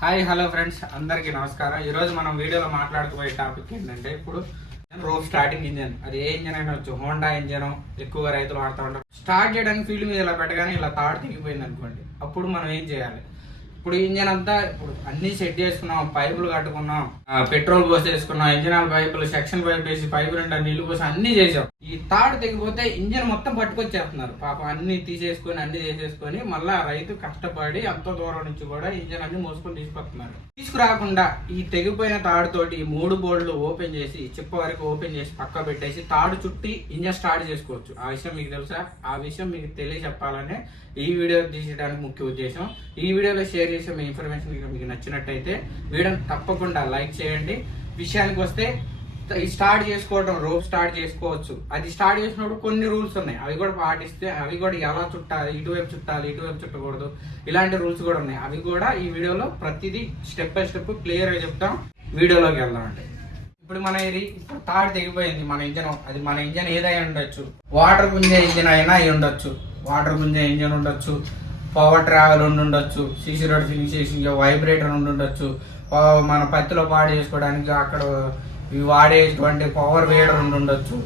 Hi hello friends, అందరికీ నమస్కారం. ఈరోజు మనం వీడియోలో మాట్లాడుకోబోయే టాపిక్ ఏంటంటే, ఇప్పుడు రోప్ స్టార్టింగ్ ఇంజన్, అది ఏ ఇంజన్ అయినా వచ్చు. హోండా ఇంజన్ ఎక్కువగా రైతులు వాడుతూ ఉంటారు. స్టార్ట్ చేయడానికి ఫీల్డ్ మీద ఇలా పెట్టగానే ఇలా తాడు తెగిపోయింది అనుకోండి, అప్పుడు మనం ఏం చేయాలి? ఇప్పుడు ఇంజన్ అంతా ఇప్పుడు అన్ని సెట్ చేసుకున్నాం, పైపులు కట్టుకున్నాం, పెట్రోల్ పోసేసుకున్నాం, ఇంజన్ ఆయిల్ పైపులు, సెక్షన్ పైపు వేసి పైపు నిండా నీళ్లు పోసి అన్ని చేసాం. ఈ తాడు తెగిపోతే ఇంజన్ మొత్తం పట్టుకొచ్చేస్తున్నారు పాపం. అన్ని తీసేసుకొని అన్ని చేసేసుకొని మళ్ళా రైతు కష్టపడి అంత దూరం నుంచి కూడా ఇంజన్ అన్ని మోసుకొని తీసుకొస్తున్నారు. తీసుకురాకుండా ఈ తెగిపోయిన తాడుతోటి ఈ 3 బోల్డ్లు ఓపెన్ చేసి చిప్ప వరకు ఓపెన్ చేసి పక్క పెట్టేసి తాడు చుట్టి ఇంజన్ స్టార్ట్ చేసుకోవచ్చు. ఆ విషయం మీకు తెలుసా? ఆ విషయం మీకు తెలియచెప్పాలనే ఈ వీడియో తీసేయడానికి ముఖ్య ఉద్దేశం. ఈ వీడియోలో షేర్ చేసే మీ ఇన్ఫర్మేషన్ మీకు నచ్చినట్టయితే వీడియోని తప్పకుండా లైక్ చేయండి. విషయానికి వస్తే ఈ స్టార్ట్ చేసుకోవడం, రోప్ స్టార్ట్ చేసుకోవచ్చు. అది స్టార్ట్ చేసినప్పుడు కొన్ని రూల్స్ ఉన్నాయి, అవి కూడా పాటిస్తే అవి కూడా ఎలా చుట్టాలి, ఇటువైపు చుట్టాలి, ఇటువైపు చుట్టకూడదు, ఇలాంటి రూల్స్ కూడా ఉన్నాయి. అవి కూడా ఈ వీడియోలో ప్రతిదీ స్టెప్ బై స్టెప్ క్లియర్గా చెప్తాం. వీడియోలోకి వెళ్దామండి. ఇప్పుడు మన ఇప్పుడు తాడు తెగిపోయింది మన ఇంజన్. అది మన ఇంజన్ ఏదైనా ఉండొచ్చు, వాటర్ గుంజే ఇంజన్ అయినా అయి ఉండొచ్చు, వాటర్ గుంజే ఇంజన్ ఉండొచ్చు, పవర్ ట్రావెల్ ఉండొచ్చు, సీసీ రోడ్ ఫినిషింగ్ వైబ్రేటర్ ఉండొచ్చు, మన పత్తిలో పాడు చేసుకోవడానికి అక్కడ వాడేటువంటి పవర్ వేడర్ ఉండొచ్చు,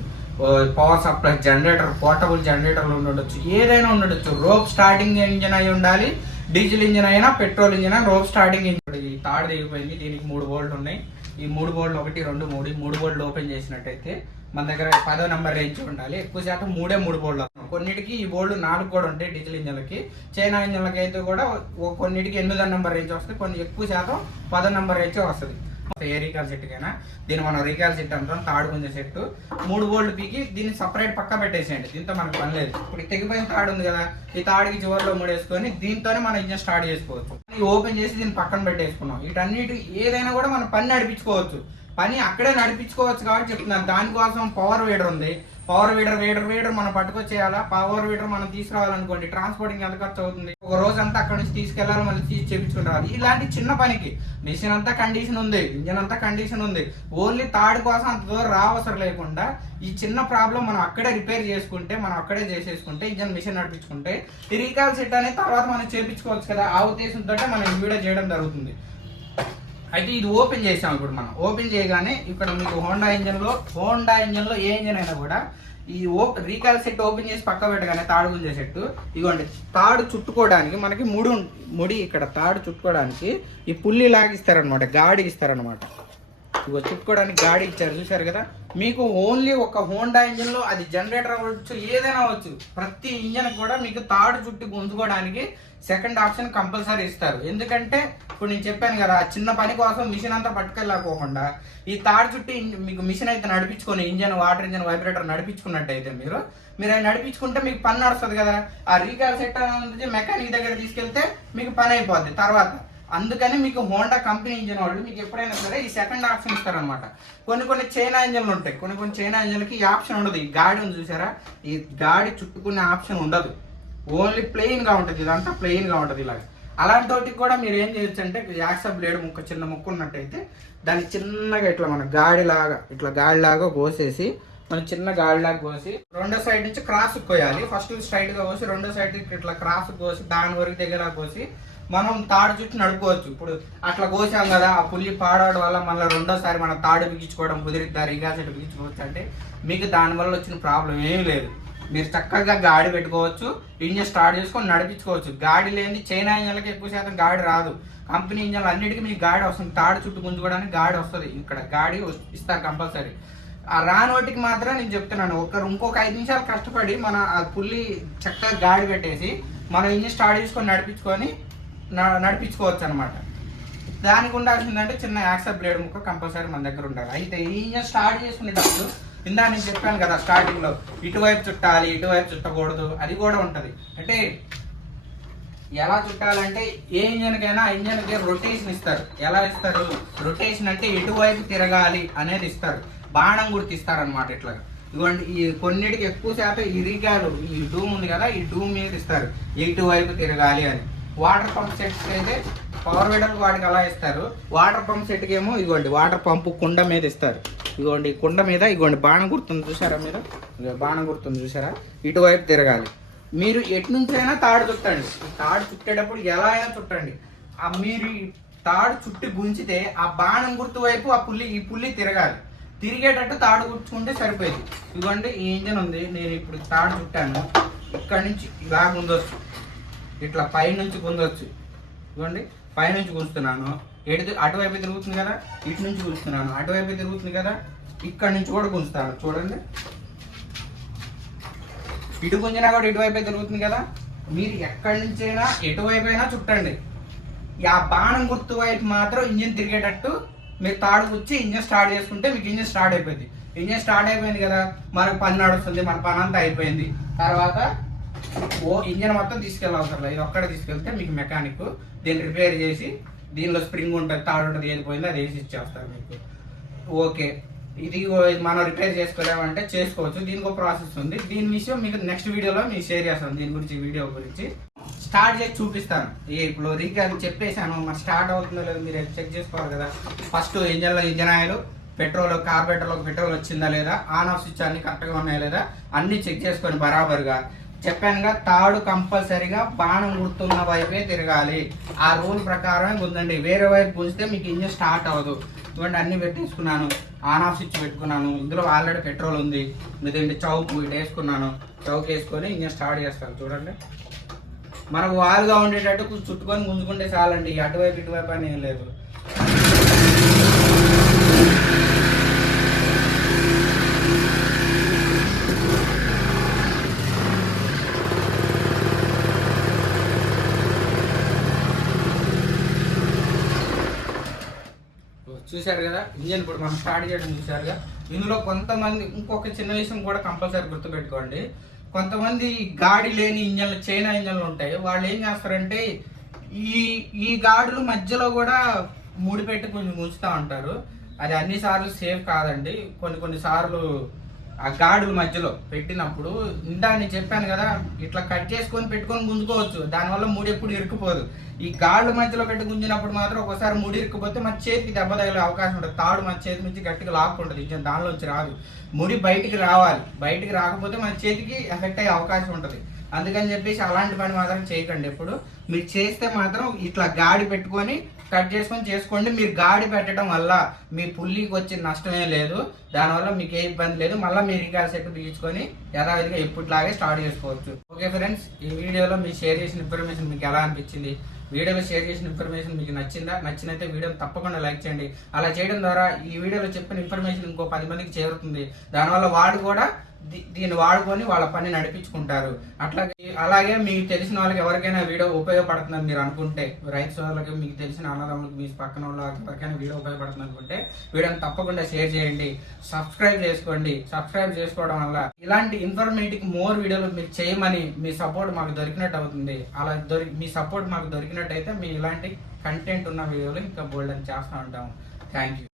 పవర్ సప్లై జనరేటర్, పోర్టబుల్ జనరేటర్లు ఉండొచ్చు, ఏదైనా ఉండొచ్చు. రోప్ స్టార్టింగ్ ఇంజన్ అయి ఉండాలి. డీజిల్ ఇంజన్ అయినా పెట్రోల్ ఇంజన్ అయినా రోప్ స్టార్టింగ్ ఇంజన్. ఈ తాడు తెగిపోయింది, దీనికి 3 బోల్ట్లు ఉన్నాయి. ఈ 3 బోల్ట్లు 1, 2, 3 ఈ 3 బోల్ట్లు ఓపెన్ చేసినట్టయితే మన దగ్గర 10వ నెంబర్ రేంజ్ ఉండాలి. ఎక్కువ శాతం 3 బోల్ట్లు. కొన్నిటికి ఈ బోల్డ్ 4 కూడా ఉంటాయి డీజిల్ ఇంజన్లకి. చైనా ఇంజన్లకి అయితే కూడా కొన్నిటికి 8వ నెంబర్ రేంజ్ వస్తుంది, కొన్ని ఎక్కువ శాతం 10వ నెంబర్ రేంజ్ వస్తుంది. ఏ రీకాల్ సెట్ కైనా దీన్ని మనం రీకాల్ సెట్ అంటాం. తాడు గుంజే సెట్ 3 బోల్ట్ పీకి దీన్ని సపరేట్ పక్క పెట్టేసేయండి. దీంతో మనకు పని లేదు. ఇప్పుడు తెగిపోయిన తాడు ఉంది కదా, ఈ తాడుకి చివరిలో ముడేసుకొని దీంతోనే మనం ఇంజన్ స్టార్ట్ చేసుకోవచ్చు. ఓపెన్ చేసి దీన్ని పక్కన పెట్టేసుకున్నాం. వీటన్నిటి ఏదైనా కూడా మనం పని నడిపించుకోవచ్చు. పని అక్కడే నడిపించుకోవచ్చు కాబట్టి చెప్తున్నాను. దానికోసం పవర్ వీడర్ ఉంది. పవర్ వీడర్ మనం పట్టుకొచ్చేయాలా? పవర్ వీడర్ మనం తీసుకురావాలనుకోండి, ట్రాన్స్పోర్టింగ్ ఎంత ఖర్చు అవుతుంది? ఒక రోజు అంతా అక్కడ నుంచి తీసుకెళ్లాలి, మళ్ళీ తీసి చేపించుకుని రావాలి. ఇలాంటి చిన్న పనికి మిషన్ అంతా కండిషన్ ఉంది, ఇంజన్ అంతా కండిషన్ ఉంది. ఓన్లీ తాడు కోసం అంత దూరం రావసరం లేకుండా ఈ చిన్న ప్రాబ్లం మనం అక్కడే రిపేర్ చేసుకుంటే, మనం అక్కడే చేసేసుకుంటే, ఇంజన్ మిషన్ నడిపించుకుంటే ఈ రీకాల్ సెట్ అనేది తర్వాత మనం చేపించుకోవచ్చు కదా. ఆ ఉద్దేశంతో మనం ఈ వీడియో చేయడం జరుగుతుంది. అయితే ఇది ఓపెన్ చేసాం. ఇప్పుడు మనం ఓపెన్ చేయగానే ఇక్కడ మీకు హోండా ఇంజన్లో ఏ ఇంజన్ అయినా కూడా ఈ రీకాల్ సెట్ ఓపెన్ చేసి పక్క పెట్టగానే తాడు గుంజే సెట్ ఇదిగోండి, తాడు చుట్టుకోవడానికి మనకి ముడి ఇక్కడ తాడు చుట్టుకోవడానికి ఈ పుల్లి లాగిస్తారనమాట, గాడి ఇస్తారనమాట. ఇగో చుట్టుకోవడానికి గాడి ఇచ్చారు, చూసారు కదా. మీకు ఓన్లీ ఒక హోండా ఇంజన్లో అది జనరేటర్ అవ్వచ్చు, ఏదైనా అవ్వచ్చు, ప్రతి ఇంజన్ కూడా మీకు తాడు చుట్టి గుంజుకోవడానికి సెకండ్ ఆప్షన్ కంపల్సరీ ఇస్తారు. ఎందుకంటే ఇప్పుడు నేను చెప్పాను కదా, చిన్న పని కోసం మిషన్ అంతా పట్టుకెళ్ళకపోకుండా ఈ తాడు చుట్టి మీకు మిషన్ అయితే నడిపించుకొని ఇంజన్, వాటర్ ఇంజన్, వైబ్రేటర్ నడిపించుకున్నట్టయితే మీరు అది నడిపించుకుంటే మీకు పని నడుస్తుంది కదా. ఆ రీకాల్ సెట్ అనేది మెకానిక్ దగ్గర తీసుకెళ్తే మీకు పని అయిపోద్ది తర్వాత. అందుకని మీకు హోండా కంపెనీ ఇంజన్ వాళ్ళు మీకు ఎప్పుడైనా సరే ఈ సెకండ్ ఆప్షన్ ఇస్తారనమాట. కొన్ని చైనా ఇంజన్లు ఉంటాయి, కొన్ని చైనా ఇంజన్లకి ఈ ఆప్షన్ ఉండదు. ఈ గాడి ఉంది చూసారా, ఈ గాడి చుట్టుకునే ఆప్షన్ ఉండదు. ఓన్లీ ప్లెయిన్గా ఉంటుంది, ఇదంతా ప్లెయిన్గా ఉంటుంది ఇలాగ. అలాంటి వాటికి కూడా మీరు ఏం చేయొచ్చు అంటే, యాక్సప్ బ్లేడ్ చిన్న ముక్క ఉన్నట్టయితే దాన్ని చిన్నగా ఇట్లా మన గాడిలాగా కోసేసి, మనం చిన్న గాడిలాగా కోసి రెండో సైడ్ నుంచి క్రాస్ కోయాలి. ఫస్ట్ స్ట్రైట్గా కోసి రెండో సైడ్ ఇట్లా క్రాస్ కోసి దాని వరకు దగ్గర కోసి మనం తాడు చుట్టూ నడుపుకోవచ్చు. ఇప్పుడు అట్లా కోసాం కదా, ఆ పుల్లి పాడడం వల్ల మళ్ళీ రెండోసారి మనం తాడు బిగించుకోవడం కుదిరిద్దా, రీకాల్ సెట్ బిగించుకోవచ్చు అంటే మీకు దానివల్ల వచ్చిన ప్రాబ్లం ఏమీ లేదు. మీరు చక్కగా గాడి పెట్టుకోవచ్చు, ఇంజన్ స్టార్ట్ చేసుకొని నడిపించుకోవచ్చు. గాడి లేని చైనా ఇంజన్లకి ఎక్కువ శాతం గాడి రాదు. కంపెనీ ఇంజన్లు అన్నిటికీ మీకు గాడి వస్తుంది, తాడు చుట్టూ గుంజుకోవడానికి గాడి వస్తుంది. ఇక్కడ గాడి ఇస్తారు కంపల్సరీ. ఆ రాని వాటికి మాత్రం నేను చెప్తున్నాను, ఇంకొక 5 నిమిషాలు కష్టపడి మన ఆ పుల్లి చక్కగా గాడి పెట్టేసి మనం ఇంజన్ స్టార్ట్ చేసుకొని నడిపించుకోవచ్చు అనమాట. దానికి ఉండాల్సిందంటే చిన్న యాక్సప్ బ్లేడ్ ముక్క కంపల్సరీ మన దగ్గర ఉండాలి. అయితే ఈ ఇంజన్ స్టార్ట్ చేసుకునేటప్పుడు ఇందా నేను చెప్పాను కదా స్టార్టింగ్లో, ఇటువైపు చుట్టాలి, ఇటువైపు చుట్టకూడదు, అది కూడా ఉంటుంది. అంటే ఎలా చుట్టాలంటే ఏ ఇంజన్కైనా ఆ ఇంజన్కి రొటేషన్ ఇస్తారు. ఎలా ఇస్తారు? రొటేషన్ అంటే ఎటువైపు తిరగాలి అనేది ఇస్తారు, బాణం గుర్తు ఇస్తారనమాట. ఇట్లా ఇదిగోండి, ఈ కొన్నిటికి ఎక్కువ శాతం ఈ రీకాలు, ఈ డూమ్ ఉంది కదా, ఈ డూమ్ మీద ఇస్తారు ఎటువైపు తిరగాలి అని. వాటర్ పంప్ సెట్స్ అయితే పవర్ వీడర్ వాటికి అలా ఇస్తారు. వాటర్ పంప్ సెట్కి ఏమో ఇదిగోండి వాటర్ పంపు కుండ మీద ఇస్తారు. ఇదిగోండి కుండ మీద ఇదిగోండి బాణం గుర్తుంది చూసారా, మీరు బాణం గుర్తుంది చూసారా, ఇటువైపు తిరగాలి. మీరు ఎటు నుంచి అయినా తాడు చుట్టండి. తాడు చుట్టేటప్పుడు ఎలా అయినా చుట్టండి. మీరు తాడు చుట్టి గుంచితే ఆ బాణం గుర్తు వైపు ఈ పుల్లి తిరగాలి. తిరిగేటట్టు తాడు గుర్చుకుంటే సరిపోయింది. ఇదిగోండి ఈ ఇంజన్ ఉంది. నేను ఇప్పుడు తాడు చుట్టాను. ఇక్కడి నుంచి ఇలా గుంజొచ్చు, ఇట్లా పైనుంచి గుంజొచ్చు. ఇదిగోండి పైనుంచి గుంచుతున్నాను. అటువైపు తిరుగుతుంది కదా, ఇటు నుంచి గుంచుతున్నాను. అటువైపు తిరుగుతుంది కదా, ఇక్కడి నుంచి కూడా గుంచుతాను. చూడండి, ఇటు గుంజినా కూడా ఇటువైపే తిరుగుతుంది కదా. మీరు ఎక్కడి నుంచైనా ఎటువైపు అయినా చుట్టండి. ఆ బాణం గుర్తు వైపు మాత్రం ఇంజిన్ తిరిగేటట్టు మీరు తాడు గుచ్చి ఇంజిన్ స్టార్ట్ చేసుకుంటే మీకు ఇంజిన్ స్టార్ట్ అయిపోయింది. ఇంజిన్ స్టార్ట్ అయిపోయింది కదా, మనకు పని నడుస్తుంది, మన పని అంతా అయిపోయింది. తర్వాత ఇంజిన్ మొత్తం తీసుకెళ్ళవసరం లేదు, ఇది ఒక్కడే తీసుకెళ్తే మీకు మెకానిక్ దీన్ని రిపేర్ చేసి, దీనిలో స్ప్రింగ్ ఉంటుంది, తాడు ఉంటుంది, ఏది పోయిందో అది వేసి ఇచ్చేస్తారు మీకు. ఓకే, ఇది మనం రిపేర్ చేసుకోలేమంటే చేసుకోవచ్చు. దీనికి ఒక ప్రాసెస్ ఉంది. దీని విషయం మీకు నెక్స్ట్ వీడియోలో మీకు షేర్ చేస్తాను. దీని గురించి వీడియో గురించి స్టార్ట్ చేసి చూపిస్తాను. ఇప్పుడు రీగా చెప్పేసాను, మరి స్టార్ట్ అవుతుందో లేదో మీరు చెక్ చేసుకోవాలి కదా. ఫస్ట్ ఇంజన్ ఆయిల్, పెట్రోల్, కార్బోరేటర్లో పెట్రోల్ వచ్చిందా లేదా, ఆన్ ఆఫ్ స్విచ్ అన్ని కరెక్ట్గా ఉన్నాయా లేదా అన్ని చెక్ చేసుకొని బరాబర్గా. చెప్పానుగా, తాడు కంపల్సరీగా బాణం గుర్తున్న వైపే తిరగాలి. ఆ రూల్ ప్రకారమే గుంజండి. వేరే వైపు గుంజితే మీకు ఇంజిన్ స్టార్ట్ అవ్వదు. ఇటువంటి అన్ని పెట్టేసుకున్నాను. ఆన్ ఆఫ్ స్విచ్ పెట్టుకున్నాను. ఇందులో ఆల్రెడీ పెట్రోల్ ఉంది. ఇదేంటి చౌక్, ఇటు వేసుకున్నాను. చౌక్ వేసుకొని ఇంజిన్ స్టార్ట్ చేస్తాను. చూడండి, మనకు వాల్గా ఉండేటట్టు చుట్టుకొని గుంజుకుంటే చాలండి. అటువైపు ఇటువైపు అని ఏం లేదు. చూశారు కదా ఇంజన్ ఇప్పుడు మనం స్టార్ట్ చేయడం చూశారుగా. ఇందులో కొంతమంది ఇంకొక చిన్న విషయం కూడా కంపల్సరీ గుర్తుపెట్టుకోండి. కొంతమంది గాడి లేని ఇంజన్లు, చైనా ఇంజన్లు ఉంటాయి. వాళ్ళు ఏం చేస్తారంటే ఈ గాడులు మధ్యలో కూడా ముడిపెట్టి కొంచెం ఉంచుతూ ఉంటారు. అది అన్ని సార్లు సేఫ్ కాదండి. కొన్ని సార్లు ఆ గాడుల మధ్యలో పెట్టినప్పుడు ఇందా నేను చెప్పాను కదా, ఇట్లా కట్ చేసుకొని పెట్టుకొని గుంజుకోవచ్చు. దానివల్ల ముడి ఎప్పుడు ఇరుక్కుపోదు. ఈ గాడుల మధ్యలో పెట్టి గుంజినప్పుడు మాత్రం ఒకసారి ముడి ఇరుక్కుపోతే మన చేతికి దెబ్బ తగిలే అవకాశం ఉంటుంది. తాడు మన చేతి నుంచి గట్టిగా లాక్కుంటుంది. ఇంజన్ దానిలోంచి రాదు. ముడి బయటికి రావాలి. బయటికి రాకపోతే మన చేతికి ఎఫెక్ట్ అయ్యే అవకాశం ఉంటుంది. అందుకని చెప్పేసి అలాంటి పని మాత్రం చేయకండి. ఎప్పుడు మీరు చేస్తే మాత్రం ఇట్లా గాడి పెట్టుకొని కట్ చేసుకొని చేసుకోండి. మీరు గాడి పెట్టడం వల్ల మీ పుల్లికి వచ్చే నష్టమే లేదు. దానివల్ల మీకు ఏ ఇబ్బంది లేదు. మళ్ళీ మీరు ఇంకా సెట్ బిగించుకొని యథావిధిగా ఎప్పటిలాగే స్టార్ట్ చేసుకోవచ్చు. ఓకే ఫ్రెండ్స్, ఈ వీడియోలో మీరు షేర్ చేసిన ఇన్ఫర్మేషన్ మీకు ఎలా అనిపించింది? వీడియోలో షేర్ చేసిన ఇన్ఫర్మేషన్ మీకు నచ్చిందా? నచ్చినైతే వీడియోని తప్పకుండా లైక్ చేయండి. అలా చేయడం ద్వారా ఈ వీడియోలో చెప్పిన ఇన్ఫర్మేషన్ ఇంకో 10 మందికి చేరుతుంది. దానివల్ల వాడు కూడా దీన్ని వాడుకొని వాళ్ళ పని నడిపించుకుంటారు. అలాగే మీకు తెలిసిన వాళ్ళకి ఎవరికైనా వీడియో ఉపయోగపడుతుందని మీరు అనుకుంటే, రైతు సోదరులకి, మీకు తెలిసిన అన్నదమ్ములకి, మీ పక్కన వాళ్ళకి ఎవరికైనా వీడియో ఉపయోగపడుతుంది అనుకుంటే వీడియోని తప్పకుండా షేర్ చేయండి. సబ్స్క్రైబ్ చేసుకోండి. సబ్స్క్రైబ్ చేసుకోవడం వల్ల ఇలాంటి ఇన్ఫర్మేటివ్ మోర్ వీడియోలు మీరు చేయమని మీ సపోర్ట్ మాకు దొరికినట్టు అవుతుంది. అలా మీ సపోర్ట్ మాకు దొరికినట్టయితే మేము ఇలాంటి కంటెంట్ ఉన్న వీడియోలు ఇంకా బోల్డ్ అని చేస్తూ ఉంటాము. Thank you.